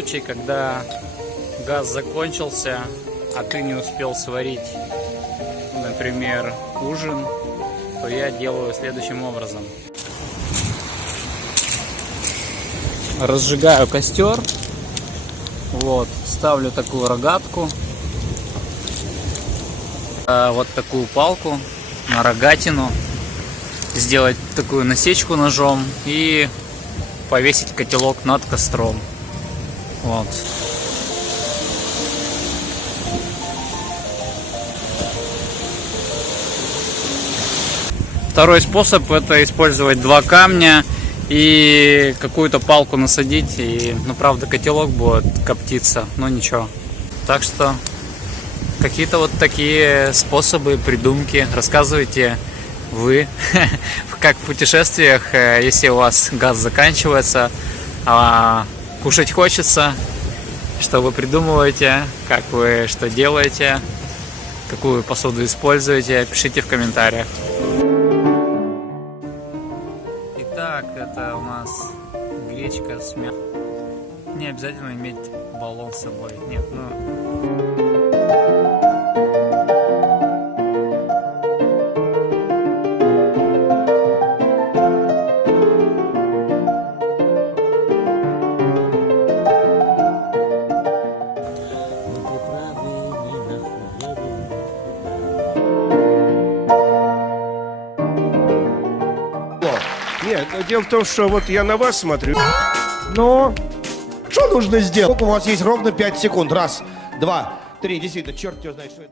случай, когда газ закончился, а ты не успел сварить, например, ужин, то я делаю следующим образом. Разжигаю костер, вот, ставлю такую рогатку, вот такую палку на рогатину, сделать такую насечку ножом и повесить котелок над костром. Вот. Второй способ — это использовать два камня и какую-то палку насадить, и, ну, правда, котелок будет коптиться, но ничего. Так что какие-то вот такие способы, придумки рассказывайте вы, как в путешествиях, если у вас газ заканчивается, а кушать хочется, что вы придумываете, как вы что делаете, какую посуду используете, пишите в комментариях. Итак, это у нас гречка с мясом. Не обязательно иметь баллон с собой. Нет, ну... Нет, дело в том, что вот я на вас смотрю. Но что нужно сделать? У вас есть ровно 5 секунд. Раз, два, три. Действительно, черт его знает, что это.